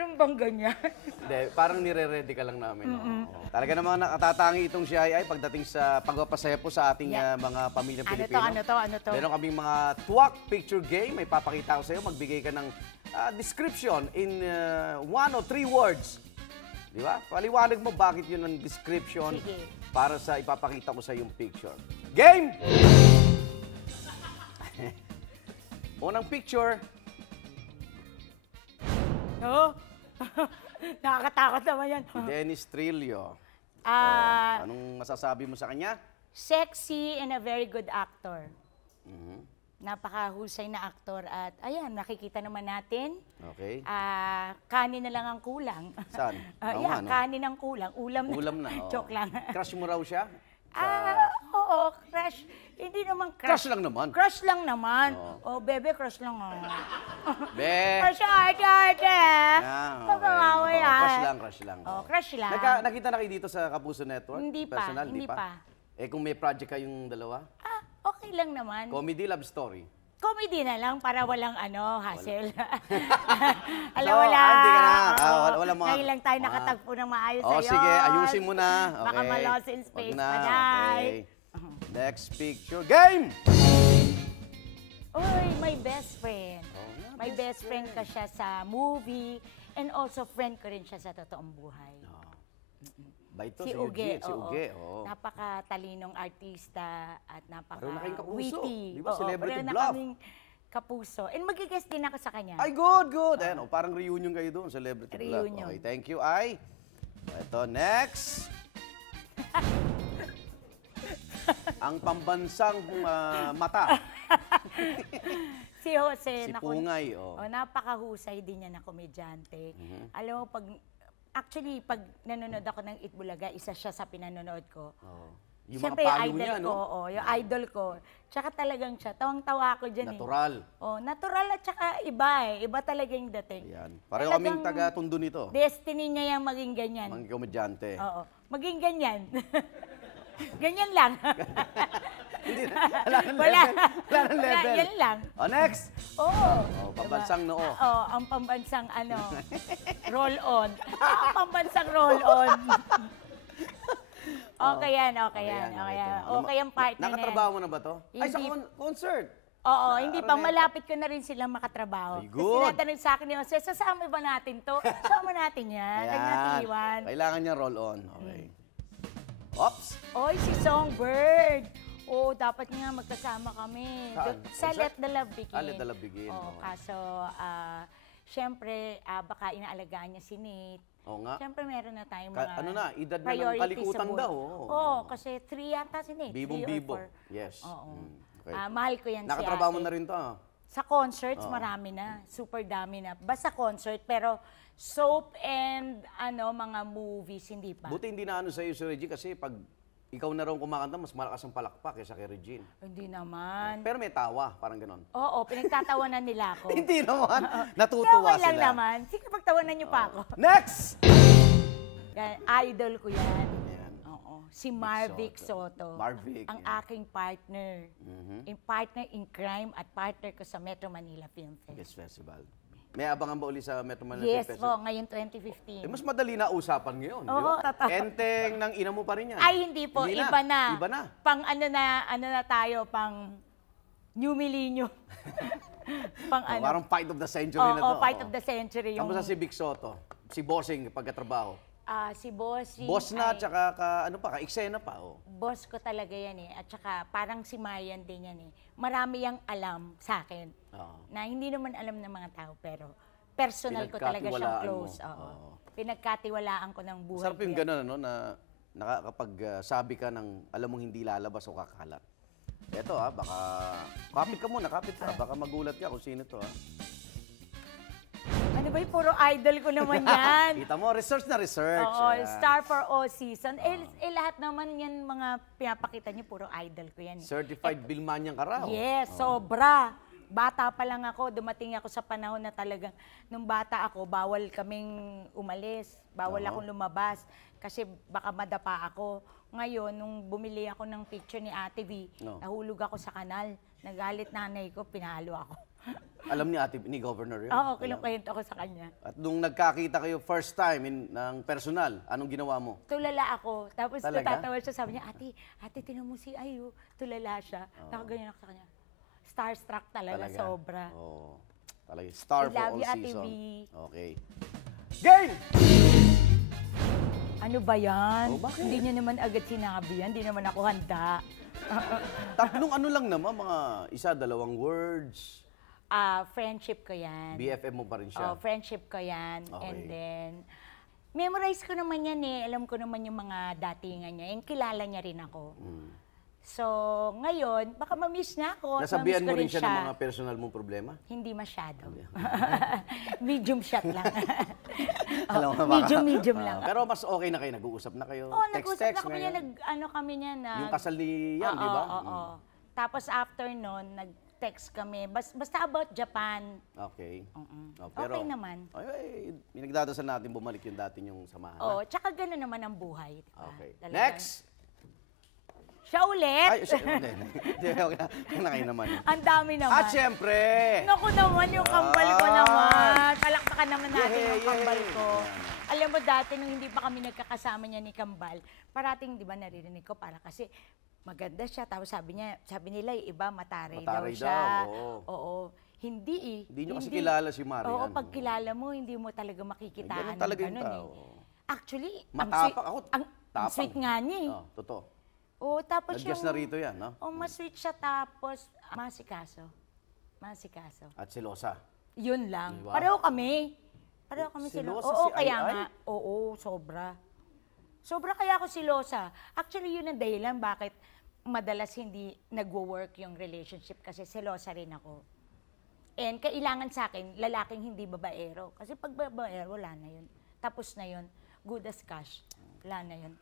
Meron bang ganyan? Hindi, parang nire-ready ka lang namin. Talaga namang nakatatangi itong si Ai pagdating sa pagpapasaya po sa ating mga pamilyang Pilipino. Ano to? Meron kaming mga twak picture game. May papakita ko sa iyo. Magbigay ka ng description in 1 or 3 words. Di ba? Paliwanag mo bakit yun ang description. Sige. Para sa ipapakita ko sa yung picture. Game! Unang picture. Oo. Nakakatakot naman yan. Si Dennis Trillo. Anong masasabi mo sa kanya? Sexy and a very good actor. Napakahusay na aktor at ayan, nakikita naman natin. Okay. Kanin na lang ang kulang. Saan? Kanin ang kulang. Ulam na. Ulam na. Joke lang. Crush mo raw siya? Oo, crush. Hindi naman crush. Crush lang naman. Crush lang naman. Oh, bebe, crush lang. Be. Crush arte. Crush lang. Oh, crush lang. Nakita na kayo dito sa Kapuso Network? Hindi pa, Personal, hindi pa. Eh kung may project kayong dalawa? Okay lang naman. Comedy, love story? Comedy na lang para walang hassle. Hindi ka na. Wala mga... Ngayon lang tayo nakatagpo ng maayos sa'yo. Sige, ayusin mo na. Okay. Baka ma-lost in space. Okay. Next picture. Game! Uy, my best friend. My best friend ka siya sa movie and also friend ko rin siya sa totoong buhay. Si Uge. Napakatalinong artista at Pareho na kayong kapuso. witty. Di ba? Celebrity pareho na Bluff. kaming kapuso. And mag-guest din ako sa kanya. Ay, good. Ayan, parang reunion kayo doon, Celebrity Bluff. Reunion. Okay, thank you, Ai. Ito, next. Ang pambansang mata. Si Jose. Si Pungay. Napakahusay din niya na komedyante. Alam mo, pag nanonood ako ng Itbulaga, isa siya sa pinanonood ko. Yung Siyempre, mga payo idol niya, no? ko. Yung idol ko. Tsaka talagang siya. Tawang-tawa ko dyan Natural. Natural at tsaka iba Iba talaga yung dating. Yan. Pareho kaming taga-Tondo nito. Destiny niya yung maging ganyan. Mga komedyante. Oo. Maging ganyan. Ganyan lang. Wala nang level. Yan lang. Next. Pambansang noo. Ang pambansang roll on. Ang pambansang roll on. Okay yan. Okay ang partner na yan. Nakatrabaho mo na ba to? Ay, sa Hindi. concert. Oo, hindi pa. Malapit ko na rin silang makatrabaho. Ay, good. Kasi tinatanong sa akin ni Jose, sasama ba natin to? Sama natin yan. Huwag natin iwan. Kailangan niya roll on. Okay. Oops. Oy, si Songbird. Dapat nga magkasama kami. Saan? Sa Let the Love Begin. Let the Love Begin. Kaso, syempre, baka inaalagaan niya si Nate. Oo nga. Syempre, meron na tayong mga edad na ng priorities kalikutan sa buhay. daw. Kasi 3 yata si Nate. Bibong-bibo. 3 or 4. Yes. Okay. Mahal ko yan si ate. Nakatrabaho mo na rin to. Sa concerts, marami na. Super dami na. Basta concert, pero soap and mga movies, hindi pa. Buti hindi na sa iyo si Regine kasi pag ikaw na raw kumakanta, mas malakas ang palakpak kaysa kay Regine. Hindi naman. Pero may tawa, parang ganon. Oo, pinagtatawanan nila ako. Hindi naman. Natutuwa okay lang sila. naman. Sige, pagtawanan niyo pa ako. Next! Idol ko yan. Si Marvic Soto. Marvic. Ang aking partner. In partner in crime at partner ko sa Metro Manila Film Festival. May abangan ba uli sa Metro Manila Yes Film Festival? po, ngayon 2015. Mas madali na usapan ngayon, di Oo, ba? totoo. Enteng ng ina mo pa rin yan. Ay, hindi po. Hindi Iba na. Iba na. Pang na tayo, pang New Millennium. Parang fight of the century na to. Fight of the century. Kamusta si Vic Soto? Si Bossing pagkatrabaho? Si Bossing. Boss na, tsaka ka-eksena pa. Boss ko talaga yan At tsaka parang si Marian din yan Marami yang alam sa akin. Na hindi naman alam ng mga tao, pero personal ko talaga siyang close. Pinagkatiwalaan ko ng buhay. Sarap yung gano'n, na nakakapag-sabi ka ng alam mong hindi lalabas o kakalat. Eto baka kapit ka muna, baka magulat ka kung sino to Ano ba yung puro idol ko naman yan? Kita mo, research na research. Oo, Star for all season. Lahat naman yan mga pinapakita niyo, puro idol ko yan. Certified Bilmanian ka raw. Yes, sobra. Bata pa lang ako, dumating ako sa panahon na talagang, nung bata ako, bawal kaming umalis, bawal akong lumabas, kasi baka madapa ako. Ngayon, nung bumili ako ng picture ni Ate V, nahulog ako sa kanal, nagalit nanay ko, pinalo ako. Alam ni Governor yun? Oo, Alam. kinukwento ko sa kanya. At nung nagkakita kayo first time ng personal, anong ginawa mo? Tulala ako. Tapos Talaga? natatawa siya, sabi niya, ate, tinan mo si Ayu. Tulala siya. Nakaganyan ako sa kanya. Starstruck talaga, sobra. Oo. Talaga. Star I for love all you, Ate season. V. Okay. Game! Ano ba yan? Oh, bakit? Hindi niya naman agad sinabi yan. Hindi naman ako handa. Tatlong ano lang naman, mga isa, dalawang words. Friendship ko yan. BFF mo pa rin siya. Friendship ko yan. Okay. And then, memorize ko naman yan eh. Alam ko naman yung mga datingan niya. And kilala niya rin ako. So, ngayon, baka ma-miss niya ako. at Nasabihan ma-miss mo ko rin siya ng mga personal mong problema? Hindi masyado. Medium shot lang. Alam mo ba? Medium lang. Pero mas okay na kayo, nag-uusap na kayo. Oo, nag-usap na kami ngayon. niya, ano kami niya na... Yung kasal ni Yan, di ba? Oo. Tapos after nun, nag-text kami. Basta about Japan. Okay. Oh, Okay naman. Ay, pinagdadasal natin bumalik yung dati yung samahan. Oo, tsaka gano'n naman ang buhay. Diba? Okay. Talagang- Next! Siya ulit! Ay, hindi, okay na kayo naman. Ang dami naman. At syempre, Naku naman, yung kambal ko naman. Palakpakan naman natin Yay, yung kambal yay. ko. Alam mo dati, nung hindi pa kami nagkakasama niya ni Kambal, parating, di ba, naririnig ko, para kasi maganda siya. Tapos sabi nila, yung iba, mataray daw Mataray siya. daw, Oo. Hindi eh. Hindi nyo kasi kilala si Marian. Oo, pag kilala mo, hindi mo talaga makikitaan Ganun talaga yung ganun tao. Actually, Matapang ako. ang Tapang. sweet nga niya eh. Oh, totoo. Oo, tapos Nag-guess na rito yan, no? Oh, mas-sweet siya tapos masikaso. Masikaso. At silosa. Yun lang. Diba? Pareho kami. Pareho kami Silosa Oo, si kaya Ai Ai? nga. Oo, sobra. Sobra kaya ako silosa. Actually, yun ang dahilan bakit madalas hindi nagwo-work yung relationship kasi silosa rin ako. And kailangan sa akin, lalaking hindi babaero. Kasi pag babaero, wala na yun. Tapos na yun. Good as cash. Wala na yun.